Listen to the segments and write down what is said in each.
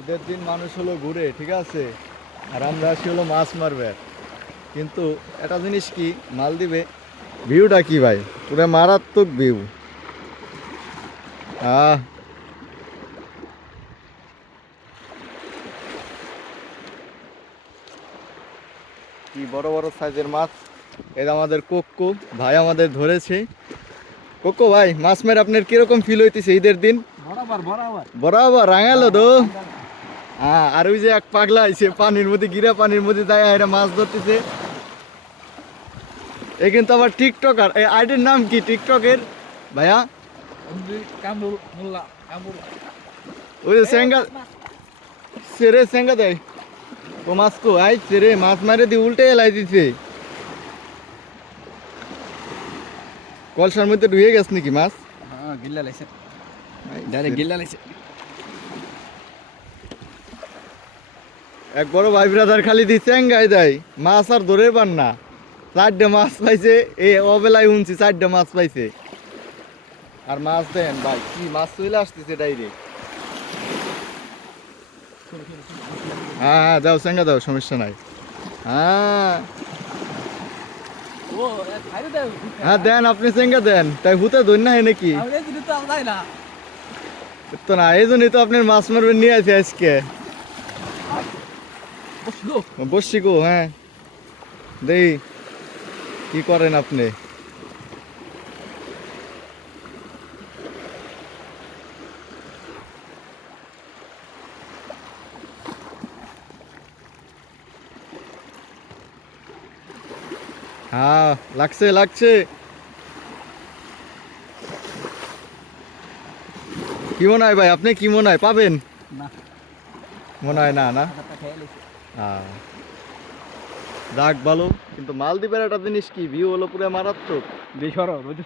ঈদের দিন মানুষ হলো ঘুরে, ঠিক আছে, আর আমরা আসি হলো মাছ মারবে। কিন্তু একটা জিনিস কি, মালদ্বীপে ভিউটা কি ভাই, পুরো মারাত্মক ভিউ। আহ কি বড় বড় সাইজের মাছ। এটা আমাদের কোক্কো ভাই আমাদের ধরেছে। কোক্কো ভাই, মাছ মেরে আপনার কিরকম ফিল হইতেছে ঈদের দিন? বরাবর বরাবর বরাবর রাঙালো তো। হ্যাঁ, আর ওই যে এক পাগলা আইছে পানির মধ্যে, গিরা পানির মধ্যে যায় এরা মাছ ধরতেছে। এ কিন্তু আবার টিকটকার। এই আইডির নাম কি টিকটকের ভাইয়া? কামরুল মোল্লা কামরুল ওই যে সেঙ্গা সেরে সেঙ্গা দেয় ও মাছ কো আই সেরে মাছ মারে দিয়ে উল্টে এলাই দিছে। কলসার মধ্যে ঢুয়ে গেছে নাকি মাছ? হ্যাঁ গিল্লা লাইছে ডাইরেক্ট গিল্লা লাইছে। এক বড় ভাই ব্রাদার খালি দিয়ে চেঙ্গাই দেয়, মাছ আর ধরে পান না। 4টে মাছ পাইছে এই অবেলায়, শুনছি 4টে মাছ পাইছে। আর মাছ দেন ভাই, কি মাছ চলে আসতেছে ডাইরেক্ট। হ্যাঁ হ্যাঁ, যাও চেঙ্গা দাও, সমস্যা নাই। হ্যাঁ ও খাইরে দাও হ্যাঁ, দেন আপনি চেঙ্গা দেন, তাই হুতে ধর না হয় নাকি? আমি এই দিন তো আমলাই না তো না, এই জন্যই তো আপনার মাছ মারবেন নিয়ে আছে আজকে। বসলো বসছি গো, হ্যাঁ দেই কি করেন আপনি। হ্যাঁ লাগছে লাগছে। কি মনে হয় ভাই, আপনি কি মনে হয় পাবেন? না মনে হয় না, না? হাতটা খেয়ে লাইছে হ্যাঁ, যাক ভালো। কিন্তু মালদ্বীপের একটা জিনিস কি, ভিউ হলো পুরো মারাত্মক। বেশরো রোজ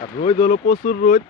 আর রোদ হলো প্রচুর রোদ।